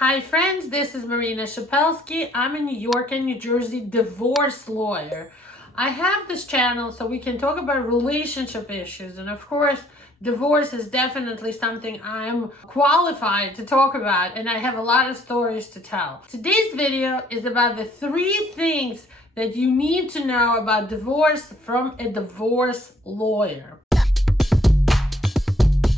Hi friends, this is Marina Shepelsky. I'm a New York and New Jersey divorce lawyer. I have this channel so we can talk about relationship issues, and of course, divorce is definitely something I'm qualified to talk about, and I have a lot of stories to tell. Today's video is about the 3 things that you need to know about divorce from a divorce lawyer.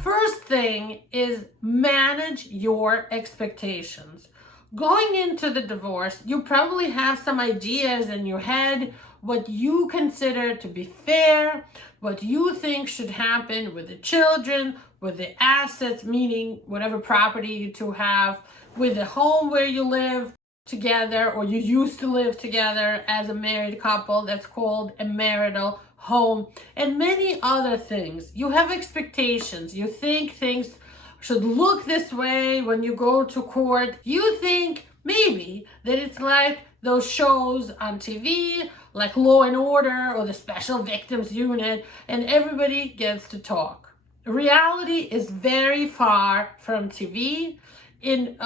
First thing is manage your expectations. Going into the divorce, you probably have some ideas in your head, what you consider to be fair, what you think should happen with the children, with the assets, meaning whatever property you two have, with the home where you live together or you used to live together as a married couple. That's called a marital home, and many other things. You have expectations. You think things should look this way when you go to court. You think maybe that it's like those shows on TV, like Law and Order or the Special Victims Unit, and everybody gets to talk. Reality is very far from TV. In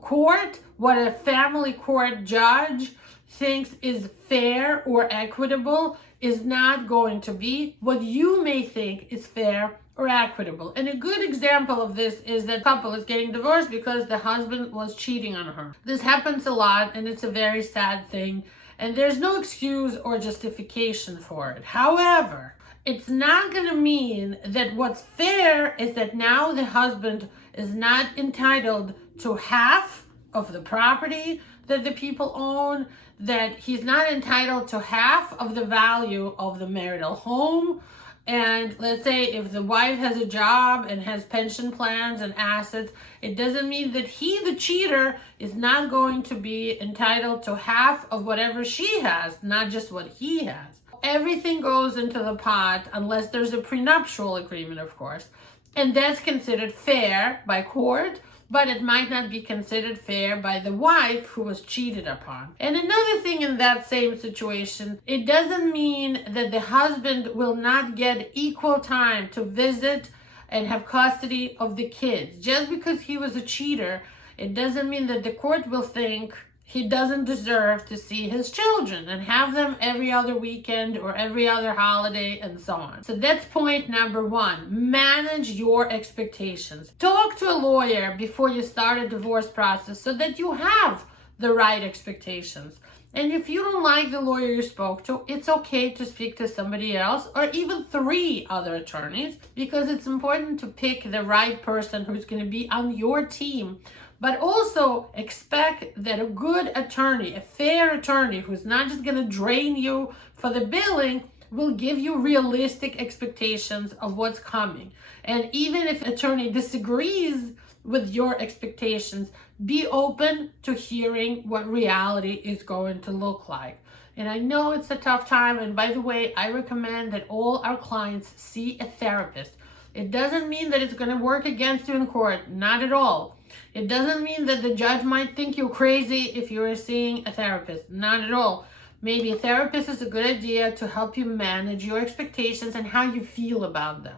court, what a family court judge thinks is fair or equitable is not going to be what you may think is fair or equitable. And a good example of this is that couple is getting divorced because the husband was cheating on her. This happens a lot, and it's a very sad thing, and there's no excuse or justification for it. However, it's not going to mean that what's fair is that now the husband is not entitled to half of the property that the people own, that he's not entitled to half of the value of the marital home. And let's say if the wife has a job and has pension plans and assets, it doesn't mean that he, the cheater, is not going to be entitled to half of whatever she has, not just what he has. Everything goes into the pot unless there's a prenuptial agreement, of course. And that's considered fair by court, but it might not be considered fair by the wife who was cheated upon. And another thing in that same situation, it doesn't mean that the husband will not get equal time to visit and have custody of the kids. Just because he was a cheater, it doesn't mean that the court will think he doesn't deserve to see his children and have them every other weekend or every other holiday and so on. So that's point number 1. Manage your expectations. Talk to a lawyer before you start a divorce process so that you have the right expectations. And if you don't like the lawyer you spoke to, it's okay to speak to somebody else or even 3 other attorneys, because it's important to pick the right person who's going to be on your team. But also expect that a good attorney, a fair attorney who's not just going to drain you for the billing, will give you realistic expectations of what's coming. And even if attorney disagrees with your expectations, be open to hearing what reality is going to look like. And I know it's a tough time. And by the way, I recommend that all our clients see a therapist. It doesn't mean that it's going to work against you in court. Not at all. It doesn't mean that the judge might think you're crazy if you're seeing a therapist. Not at all. Maybe a therapist is a good idea to help you manage your expectations and how you feel about them.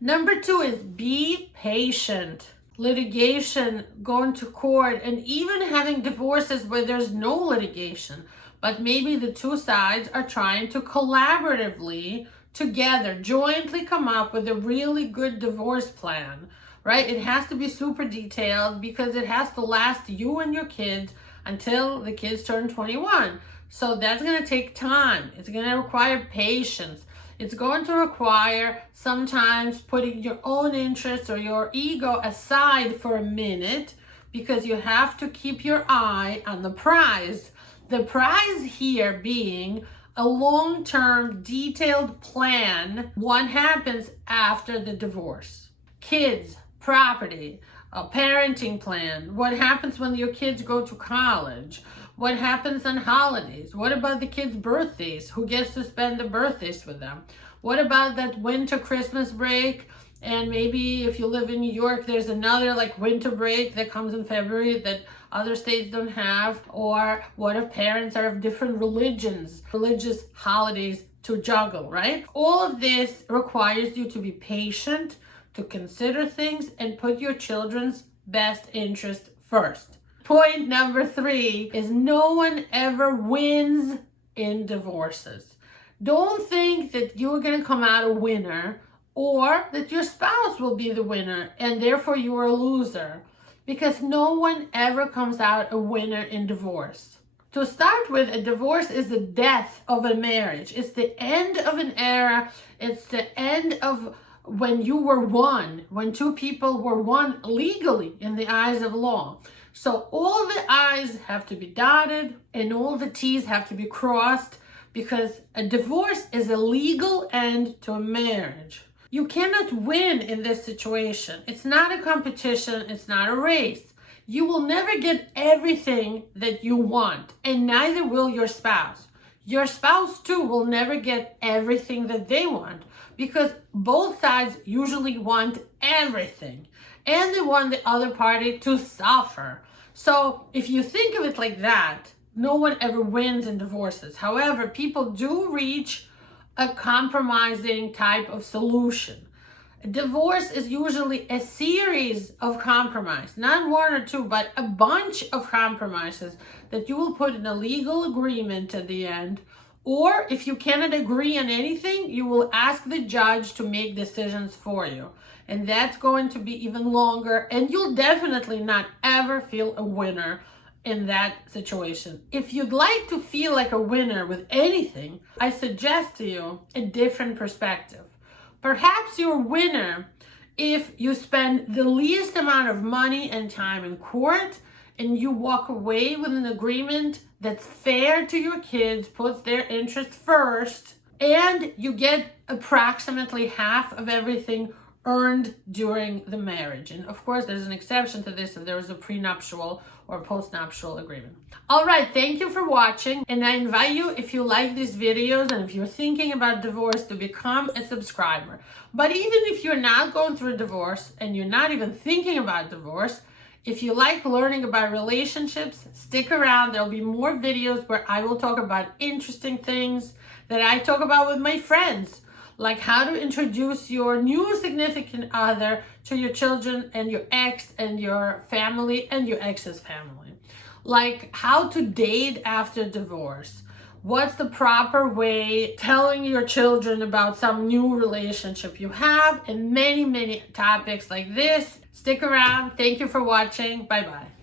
Number 2 is be patient. Litigation, going to court, and even having divorces where there's no litigation, but maybe the 2 sides are trying to collaboratively together, jointly come up with a really good divorce plan. Right? It has to be super detailed because it has to last you and your kids until the kids turn 21. So that's going to take time. It's going to require patience. It's going to require sometimes putting your own interests or your ego aside for a minute, because you have to keep your eye on the prize. The prize here being a long-term detailed plan. What happens after the divorce? Kids, property, a parenting plan. What happens when your kids go to college? What happens on holidays? What about the kids' birthdays? Who gets to spend the birthdays with them? What about that winter Christmas break? And maybe if you live in New York, there's another like winter break that comes in February that other states don't have. Or what if parents are of different religions, religious holidays to juggle, right? All of this requires you to be patient, to consider things, and put your children's best interest first. Point number 3 is no one ever wins in divorces. Don't think that you're going to come out a winner or that your spouse will be the winner and therefore you are a loser, because no one ever comes out a winner in divorce. To start with, a divorce is the death of a marriage. It's the end of an era. It's the end of when you were one, when two people were one legally in the eyes of law. So all the I's have to be dotted and all the T's have to be crossed, because a divorce is a legal end to a marriage. You cannot win in this situation. It's not a competition. It's not a race. You will never get everything that you want, and neither will your spouse. Your spouse too will never get everything that they want, because both sides usually want everything and they want the other party to suffer. So if you think of it like that, no one ever wins in divorces. However, people do reach a compromising type of solution. A divorce is usually a series of compromise, not one or two, but a bunch of compromises that you will put in a legal agreement at the end. Or if you cannot agree on anything, you will ask the judge to make decisions for you. And that's going to be even longer, and you'll definitely not ever feel a winner in that situation. If you'd like to feel like a winner with anything, I suggest to you a different perspective. Perhaps you're a winner if you spend the least amount of money and time in court and you walk away with an agreement that's fair to your kids, puts their interests first, and you get approximately half of everything earned during the marriage. And of course, there's an exception to this if there is a prenuptial or postnuptial agreement. All right, thank you for watching. And I invite you, if you like these videos and if you're thinking about divorce, to become a subscriber. But even if you're not going through a divorce and you're not even thinking about divorce, if you like learning about relationships, stick around. There'll be more videos where I will talk about interesting things that I talk about with my friends, like how to introduce your new significant other to your children and your ex and your family and your ex's family. Like how to date after divorce. What's the proper way telling your children about some new relationship you have, and many, many topics like this. Stick around. Thank you for watching. Bye-bye.